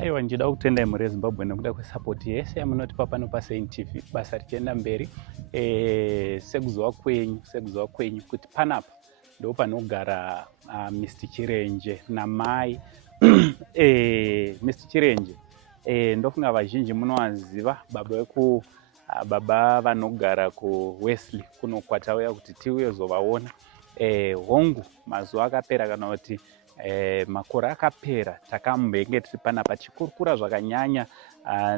Aiwa, ndinoda kutendai muri Zimbabwe nekuda kwesapoti yese yamunotipa pano paSaint TV. Basa richienda mberi, sekuziva kwenyu kuti panapa ndo panogara Mr. Chirenje namai Mr. Chirenje ndofunga vazhinji munowaziva, baba vanogara kuWesley kuno kwatauya kuti tiuye zovaona. Hongu mazuva akapera kana kuti makore akapera takambenge tiri panapa chikurukura zvakanyanya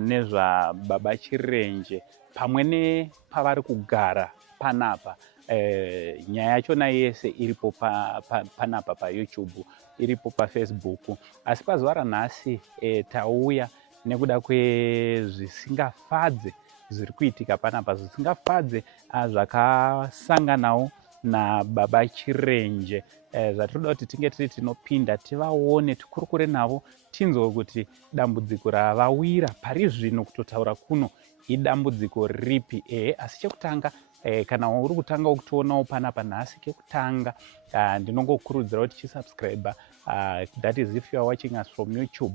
nezvababa Chirenje pamwe nepavari kugara panapa. Nyaya yachona yese iripo panapa paYouTube, iripo paFacebook. Asi pazuva ranhasi tauya nekuda kwezvisingafadze zviri kuitika panapa, zvisingafadze zvakasanganawo nababa Chirenje. Zvatinoda kuti tinge tiri tinopinda tivaone, tikurukure navo, tinzwe kuti dambudziko ravawira pari zvino kutotaura kuno idambudziko ripi. Asi chekutanga, kana uri kutanga kutionawo panapa nhasi, kekutanga ndinongokurudzira kuti chisubscribe. That is if you are watching us from YouTube.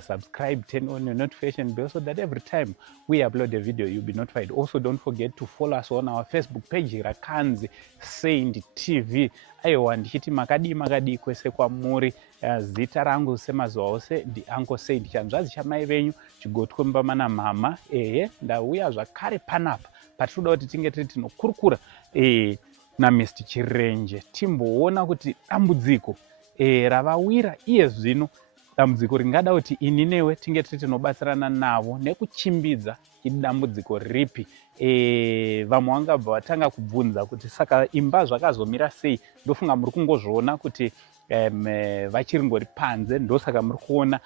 Subscribe, turn on your notification bell so that every time we upload a video you'll be notified. Also, don't forget to follow us on our Facebook page rakanzi Saint TV. Aiwa, ndichiti makadi kwese kwamuri. Zita rangu semazuva ose ndi Uncle Saint, chanzvazi chamai venyu, chigotwe mbamana mama. Ndauya zvakare panapa patinoda kuti tinge tiri tinokurukura naMr. Chirenje, timboona kuti dambudziko ravawira iye zvino, dambudziko ringada kuti ini newe tinge tiri tinobatsirana navo nekuchimbidza idambudziko ripi. Vamwe vangabva vatanga kubvunza kuti saka imba zvakazomira sei. Ndofunga muri kungozviona kuti vachiri ngori panze, ndosaka muri kuona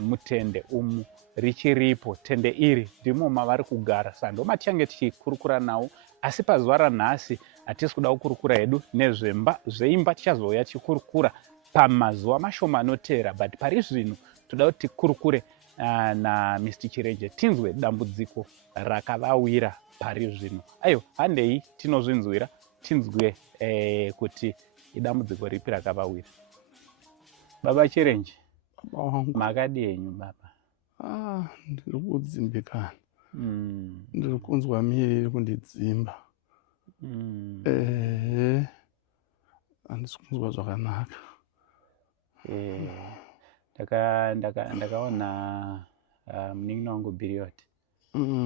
mutende umu richiripo. Tende iri ndimo mavari kugara, saka ndomatichange tichikurukura navo. Asi pazuva ranhasi hatisi kuda kukurukura hedu nezveimba, tichazouya tichikurukura pamazuva mashoma anotera, but pari zvino toda kuti tikurukure naMr. Chirenje, tinzwe dambudziko rakavawira pari zvino. Aiyo, handei tinozvinzwira, tinzwe kuti idambudziko ripi rakavawira. Baba Chirenje, makadi enyu baba? Ndiri kudzimbikana. Ndiri kunzwa miri iri kundidzimba. Handisi kunzwa zvakanaka. Ndakaona munin'ina wangu Biriot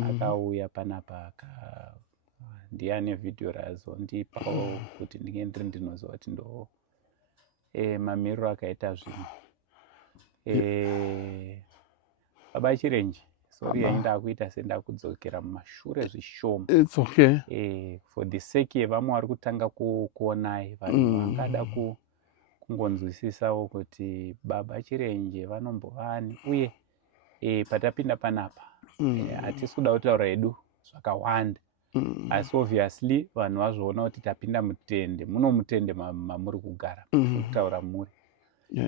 akauya panapa ndiane vhidhiyo razondipawo kuti ndinge ndiri ndinoziva kuti ndo mamiriro akaita zvino. Baba Chirenje, sorry ndakuita sendakudzokera mumashure zvishoma. It's okay. For the sake yevamwe vari kutanga kuonai, vanhu vangada kungonzwisisawo kuti Baba Chirenje vanombovani, uye patapinda panapa hatisi kuda kutaura hedu zvakawanda. Asi obviously vanhu vazvoona kuti tapinda mutende, muno mutende mamuri kugara, kutaura muri.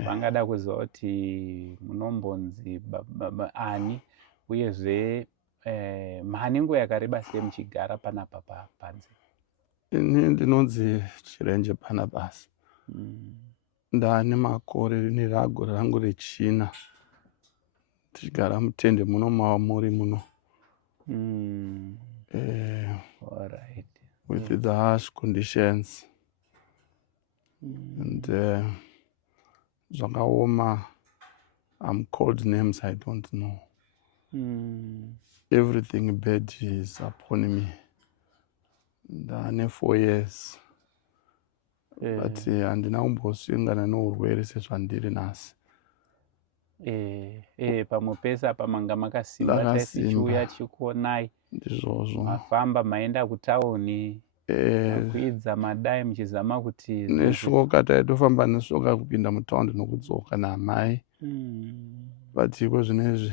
Vangada kuziva kuti munombonzi ani, uyezve manengo yakareba sei muchigara panapa panze. Ini ndinonzi Chirenje Barnabas. Ndaane makore negore rangu rechina tichigara mutende muno mamuri muno. All right. With the harsh conditions and zvakaoma, cold names I don't know. Everything bad is upon me. Ndaane 4 years. But handina kumbosvingana neurwere sezvandiri nhasi. Pamwe pese apa manga makasimba, taisichiuya tichikuonai. Ndizvozvo. Mafamba maenda kutauni, kuidza madai muchizama kuti neshoka taitofamba neshoka kupinda mutaundi nokudzoka naamai. But iko zvinezvi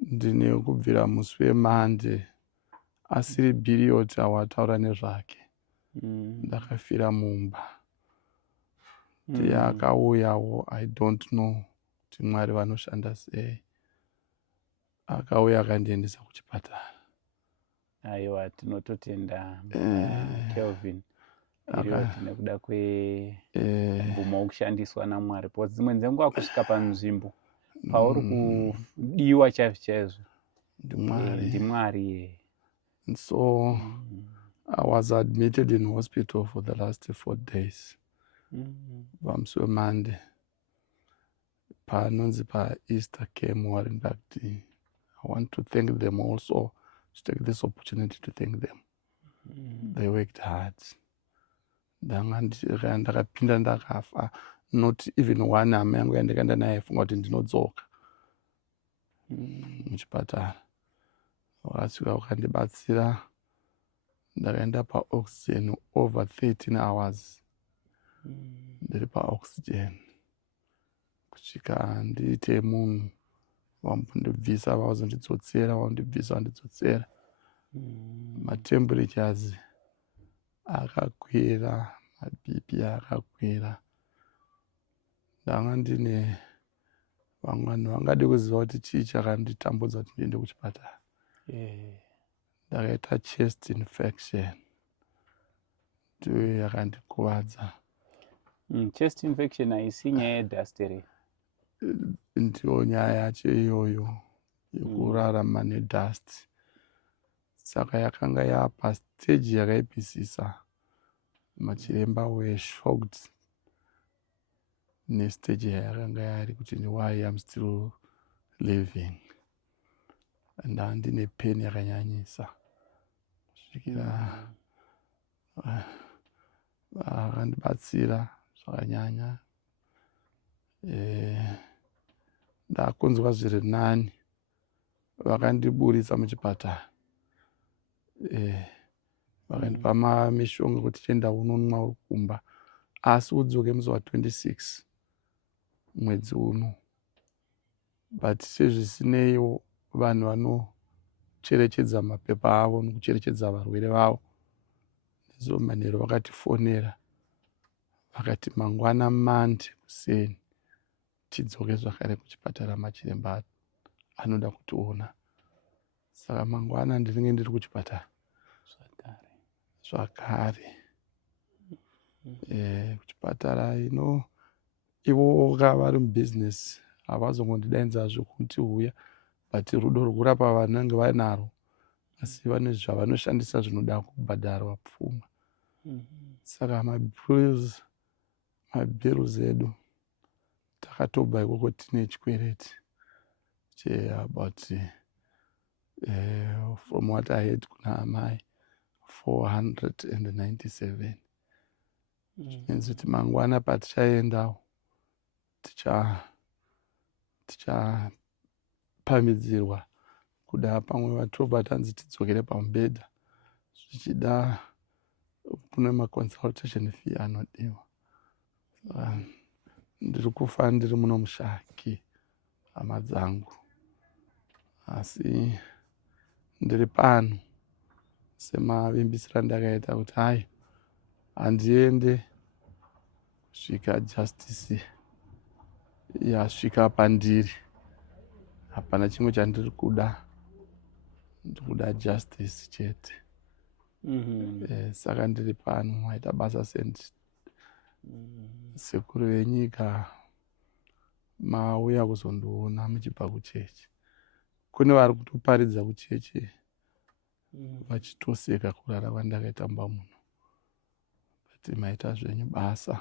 ndine kubvira musi weMande asiri Biriot awataura nezvake. Ndakafira mumba. Ndiye akauyawo, I don't know kuti Mwari vanoshanda sei. Akauya akandiendesa kuchipatara. Aiwa, tinototenda Kelvin Biriot nekuda kwemvumo wokushandiswa naMwari. Dzimwe dzenguva kusvika panzvimbo pauri kudiwa chaizvo chaizvo ndimwari. ndimwari. And so I was admitted in hospital for the last 4 days. Pamusi weMonday. Panonzi pa-Easter came Warrenburg. I want to thank them also, to take this opportunity to thank them. They worked hard. Ndakapinda ndakafa, not even one hama yangu yandikaenda naye funga kuti ndinodzoka muchipatara. Wakasvika wakandibatsira, ndakaenda paoxygen over 13 hours. Ndiri paoxygen kusvika ndiite munhu wambondibvisa vazondidzotsera, wandibvisa wandidzotsera. Matemperatures akakwira, maBP akakwira. Ndanga ndine vamwe vanhu vangade kuziva kuti chii chakanditambudza kuti ndiende kuchipatara. Ndakaita chest infection, ndiyo yakandikuvadza. Chest infection haisi nyaya yedust here. Ndiyo nyaya yacho iyoyo yekurarama nedust. Saka yakanga yapastage yakaipisisa. Machiremba were shocked nestage yakanga yari kuti why I'm still living. And ndine pain yakanyanyisa. Kusvikira vakandibatsira zvakanyanya. Ndakunzwa zviri nani. Vakandiburitsa muchipatara. Vakandipa mishonga kuti chienda unonwa ukumba. Asi udzoke musi wa26 mwedzi uno. But sezvisineiwo vanhu vanocherechedza mapepa avo nokucherechedza varwere vavo. Ndizo manheru vakatifonera. Vakati mangwana Monday kuseni tidzoke zvakare kuchipatara, machiremba anoda kutiona. Saka mangwana ndinenge ndiri kuchipatara zvakare. Kuchipatara ivo vari mubusiness havazongondidainzazve kuti uya, but rudo rwokurapa vanenge vanaro, asi vane zvavanoshandisa zvinoda kubhadharwa pfuma. Saka mabills edu takatobva ikoko tine chikwereti about from what I heard kuna amai 497. Zvinenzi kuti mangwana patichaendawo tichapamidzirwa kuda pamwe va12 vatanzi tidzokere pamubhedha. Zvichida kune maconsultation fee anodiwa. Ndiri kufa ndiri muno mushaki hama dzangu, asi ndiri pano semavimbisira ndakaita kuti hai handiende kusvika justice yasvika pandiri. Hapana chimwe chandiri kuda, ndiri kuda justice chete. Saka ndiri pano maita basa sekuru venyika mauya kuzondiona muchibva kuchechi. Kune vari kutoparidza kuchechi vachitoseka kurara kwandakaita muno. But maita zvenyu basa.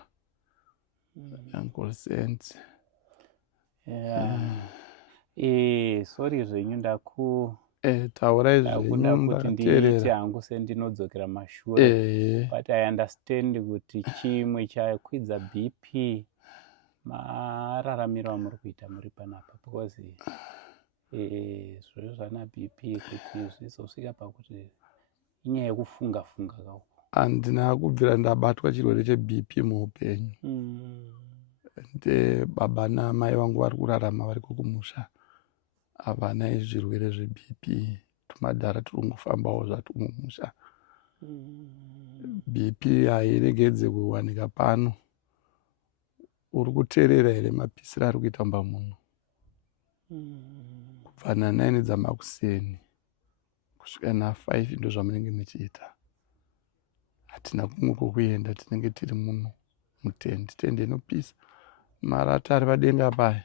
Uncle Sent. Sorry zvenyu taurai zvenyu ndakateerera hangu sendinodzokera mashure. But I understand kuti chimwe chakwidza BP mararamiro amuri kuita muri panapa, because zviro zvana BP kuti zvizosvika pakuti inyaya yekufunga kauko. Handina kubvira ndabatwa chirwere cheBP muupenyu. Baba namai vangu vari kurarama vari kumusha. Havana zvirwere zveBP. Tumadhara turi kungofambawo zvatumusha. BP hairegedze kuwanika pano. Uri kuteerera here mapisiro ari kuita muno? Kubva na9 dzamakuseni kusvika na5 ndo zvamunenge muchiita. Hatina kumwe kwokuenda, tinenge tiri muno mutende inopisa. Marata ari padenga paya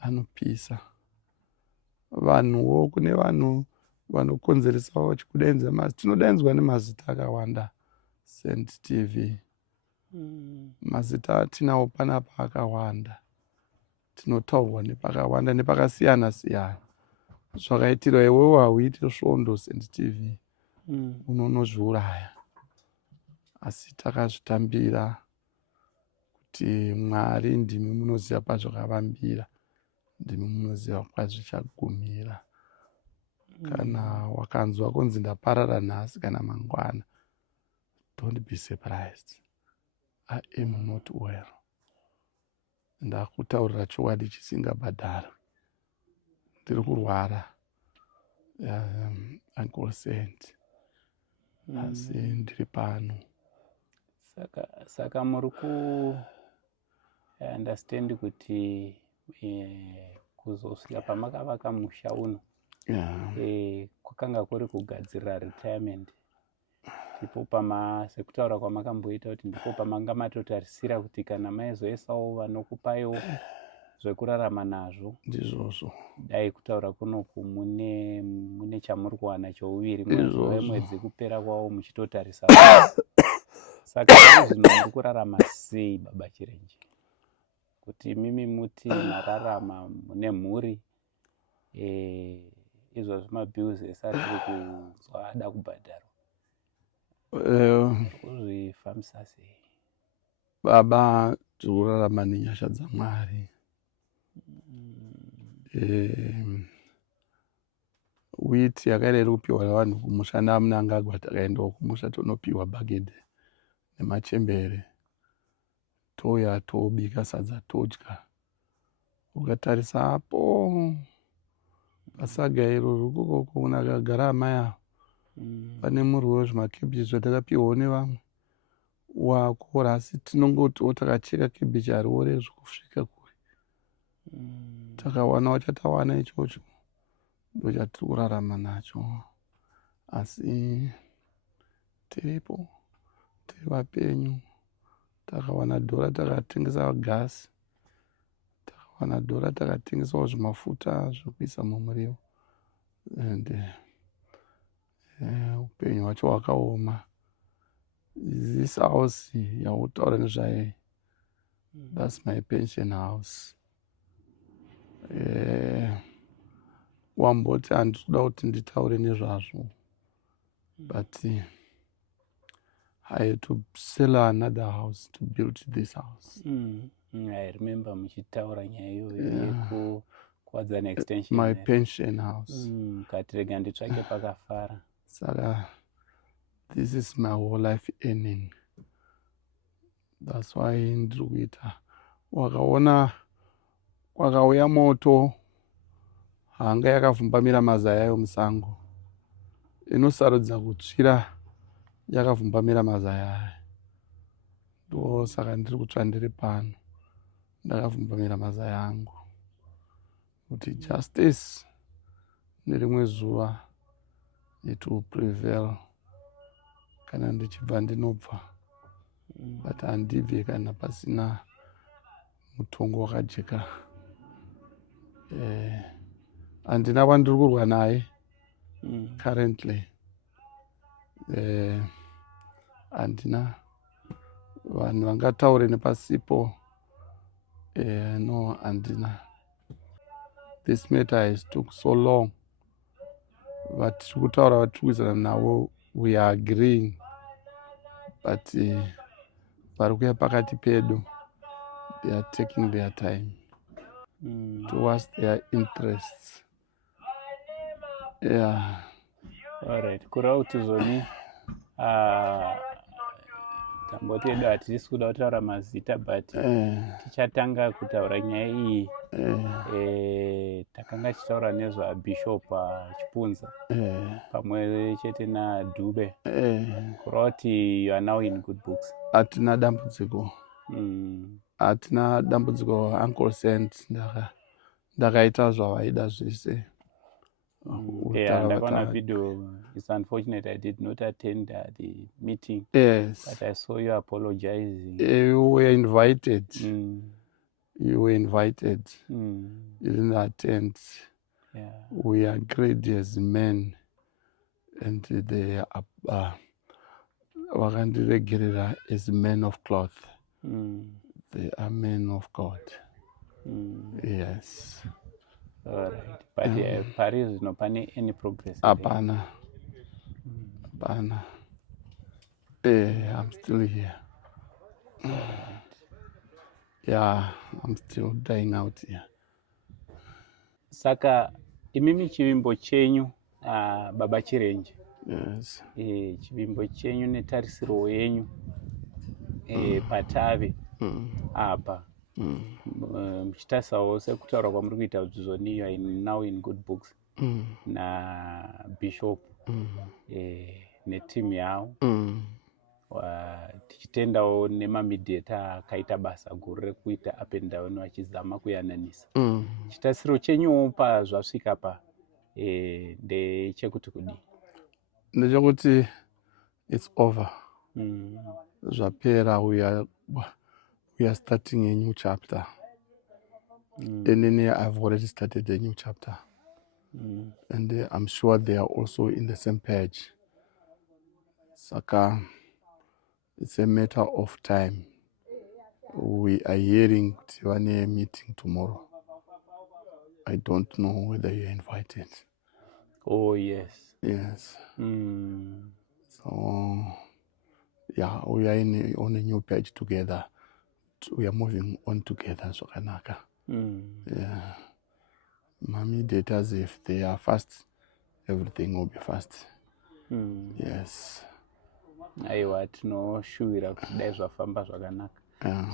anopisa. Vanhuwo kune vanhu vanokonzeresawo vachikudainza tinodainzwa nemazita akawanda St TV. Mazita atinawo panapa akawanda, tinotaurwa nepakawanda nepakasiyana siyana. Zvakaitira iwewo hauiti svondo St TV, unonozviuraya. Asi takazvitambira kuti Mwari ndimi munoziva pazvakavambira, ndimi munoziva kwazvichagumira. Kana wakanzwa kunzi ndaparara nhasi kana mangwana, don't be surprised. I am not well. Ndakutaurira chokwadi chisingabhadharwi. Ndiri kurwara, Uncle Saint. Asi ndiri pano. Saka muri ku understand kuti kuzosvika pamakavaka musha uno kwakanga kuri kugadzirira retirement. Ndipo sekutaura kwamakamboita kuti ndipo pamanga matotarisira kuti kana maizoisawo vanokupaiwo zvekurarama nazvo, ndizvozvo dai kutaura kunoku mune chamuri kuwana chouviri, mwedzi kupera kwawo muchitotarisa. Saka zvino muri kurarama sei Baba Chirenje? Kuti mimi muti mararama mune mhuri, izvo zvimabhills ese atiri kunzwa ada kubhadharwa, kuzvifambisa sei? Baba, tiri kurarama nenyasha dzaMwari. Wheat yakaita iri kupiwa nevanhu kumusha naMnangagwa, takaendawo kumusha tonopiwa bhagedhe nemachembere, touya tobika sadza todya. Ukatarisa apo pasaga iroro ukoko kunakagara amai avo, pane muriwo zvimakebhichi zvatakapiwawo nevamwe wakora, asi tinongotiwo takacheka kebhichi hariwo rezvo kusvika kure. Takawanawo chatawana ichocho ndochatiri kurarama nacho. Asi tiripo, tiri vapenyu. Takawana dhora takatengesa gasi, takawana dhora takatengesawo zvimafuta zvokuisa mumuriwo, and upenyu hwacho hwakaoma. This house yautaura nezvayo, that's my pension house. Wamboti handiri kuda kuti nditaure nezvazvo, but I had to sell another house to build this house. I remember muchitaura nyaya iyoyo yekukwadzana extension. My pension house. Katirega nditsvake pakafara. Saka this is my whole life earning. That's why ndiri kuita. Wakaona kwakauya moto, hanga yakavhumbamira mazaya ayo musango, inosarudza kutsvira yakavhumbamira mazaya aya. Ndosaka ndiri kutsva ndiri pano, ndakavhumbamira mazaya angu kuti justice nerimwe zuva it will prevail kana ndichibva ndinobva. But handibve kana pasina mutongo wakajeka. Handina wandiri kurwa naye currently. Handina vanhu vangataure nepasipo. No, handina. This matter has took so long. Vatiri kutaura vatiri kuisana navo, we are agreeing, but vari kuya pakati pedu, they are taking their time towards their interests. Yeah. Alright, kura kuti zvoni tamboti edu hatisi kuda kutaura mazita, but tichatanga kutaura nyaya iyi. Takanga tichitaura nezvaBishop Chipunza pamwe chete naDube. Kura kuti you are now in good books. Hatina dambudziko. Hatina dambudziko. Uncle Saint ndakaita zvavaida zvese. Ndakaona video. It's unfortunate I did not attend the meeting. Yes. But I saw you apologizing. You were invited. You were invited. Mm. You didn't attend. Yeah. We agreed as men, and they are vakandiregerera as men of cloth. They are men of God. Yes. All right. But pari zvino pane any progress here? Hapana. I'm still here. All right. Yeah, I'm still dying out here. Saka imimi chivimbo chenyu Baba Chirenje. Yes. Chivimbo chenyu netarisiro yenyu Patave apa muchitarisawo sekutaura kwamuri kuita udzvizo niyo now in good books naBishop netimu yavo tichitendawo nemamediata akaita basa guru rekuita up and down vachizama kuyananisa. Chitarisiro chenyuwo pazvasvika pa ndechekuti kudii? Ndechekuti it's over. Zvapera. We are starting a new chapter. And then I've already started a new chapter. And I'm sure they are also in the same page. Saka, it's a matter of time. We are hearing a meeting tomorrow. I don't know whether you're invited. Oh, yes. Yes. So, yeah, we are on a new page together. We are moving on together, Sokanaka. Yeah. Mami datas, if they are fast, everything will be fast. Yes. Aiwa, tinoshuvira kuti dai zvafamba zvakanaka.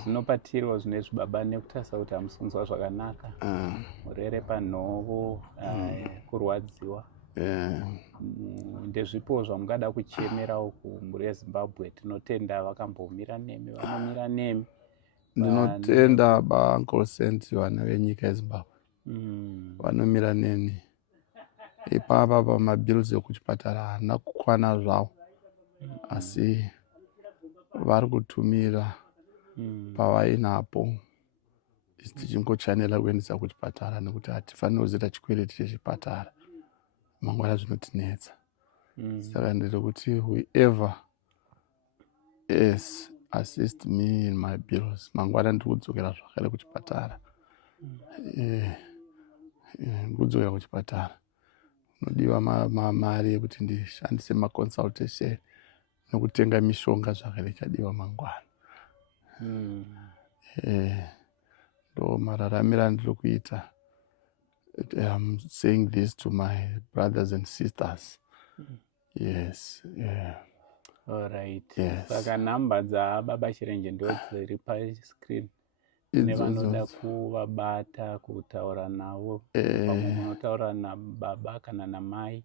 Zvinopatiriwo zvine zvibaba nekutarisa kuti hamusonzwa zvakanaka. Murere panhovo, kurwadziwa. Ndezvipo zvamungada kuchemerawo kumhuri yeZimbabwe? Tinotenda vakambomira nemi, vanomira nemi. Ndinotenda baUncle Sent vana venyika yeZimbabwe vanomira neni. Ipapa pamabhills ekuchipatara haana kukwana zvavo, asi vari kutumira pavainapo tichingochanela kuendesa kuchipatara, nekuti hatifaniri kuzoita chikwereti chechipatara, mangwana zvinotinetsa. Saka ndiri kuti whoever assist me in my bills, mangwana ndiri kudzokera zvakare kuchipatara. Kudzokera kuchipatara nodiwa mari yekuti ndishandise maconsultation nekutenga mishonga zvakare chadiwa mangwana. Ndo mararamiro andiri kuita. I'm saying this to my brothers and sisters. Yes. All right. Yes. Saka namba dzaBaba Chirenje ndo dziri pascreen. Nevanoda kuvabata, kutaura navo, pamwe munotaura nababa kana namai,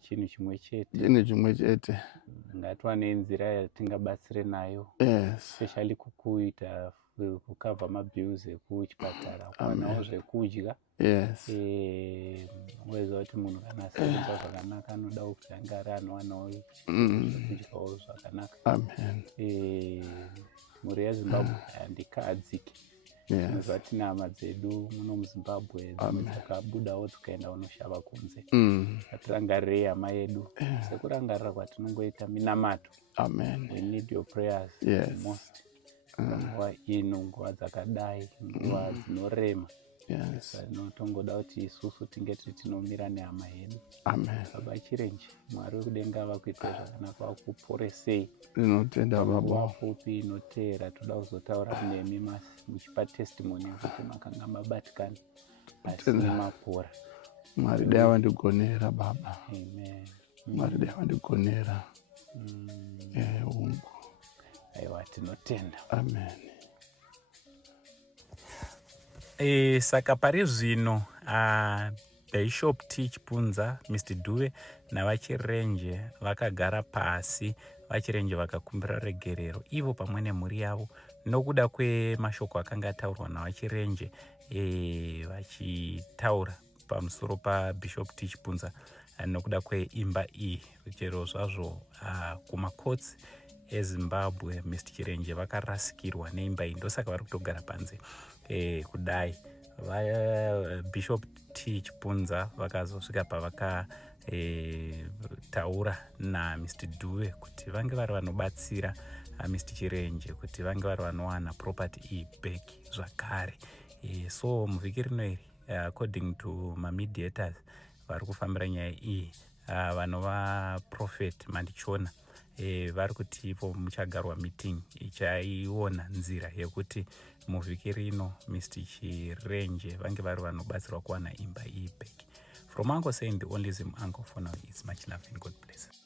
chinhu chimwe chete. Chinhu chimwe chete. Ngatiwa nenzira yatingabatsire nayo, especially kukuita kukavha mabills ekuchipatara, kuwanawo zvekudya. Weza kuti munhu kana asakuita zvakanaka anoda kuti anga ari anowanawo zvekudyawo zvakanaka. Amen. Mhuri yeZimbabwe handikadziki. Tinobva tine hama dzedu muno muZimbabwe dzakabudawo dzikaenda kunoshava kunze. Ngatirangarirei hama yedu sekurangarira kwatinongoita minamato. Amen. We need your prayers most. Nguva ino, nguva dzakadai, nguva dzinorema. Tinotongoda kuti isusu tinge tinomira nehama yedu. Amen. Baba Chirenje, Mwari wekudenga vakuitira zvakanaka, vakuporesei. Tinotenda baba. Pfupi inoteera toda kuzotaura nemi muchipa testimony yekuti makanga mabatikana asi mapora. Mwari dai vandigonera baba. Amen. Mwari dai vandigonera. Ungu. Aiwa, tinotenda. Amen. Saka pari zvino Bishop T Chipunza, Mr. Dube navaChirenje vakagara pasi, vaChirenje vakakumbira regerero ivo pamwe nemhuri yavo nokuda kwemashoko akanga ataurwa navaChirenje vachitaura pamusoro paBishop T Chipunza nokuda kweimba iyi, chero zvazvo kumakotsi eZimbabwe Mr Chirenje vakarasikirwa neimba iyi, ndosaka vari kutogara panze kudai. Bishop T Chipunza vakazosvika pavakataura naMr Dube kuti vange vari vanobatsira Mr Chirenje kuti vange vari vanowana property iyi back zvakare. So muvhiki rino iri according to mamediators vari kufambira nyaya iyi, vanova Prophet Mandichona vari kuti ipo muchagarwa meeting ichaiona nzira yekuti muvhiki rino Mr Chirenje vange vari vanobatsirwa kuwana imba iyi back. From Uncle saying the only Zim uncle for now, it's much love and God bless.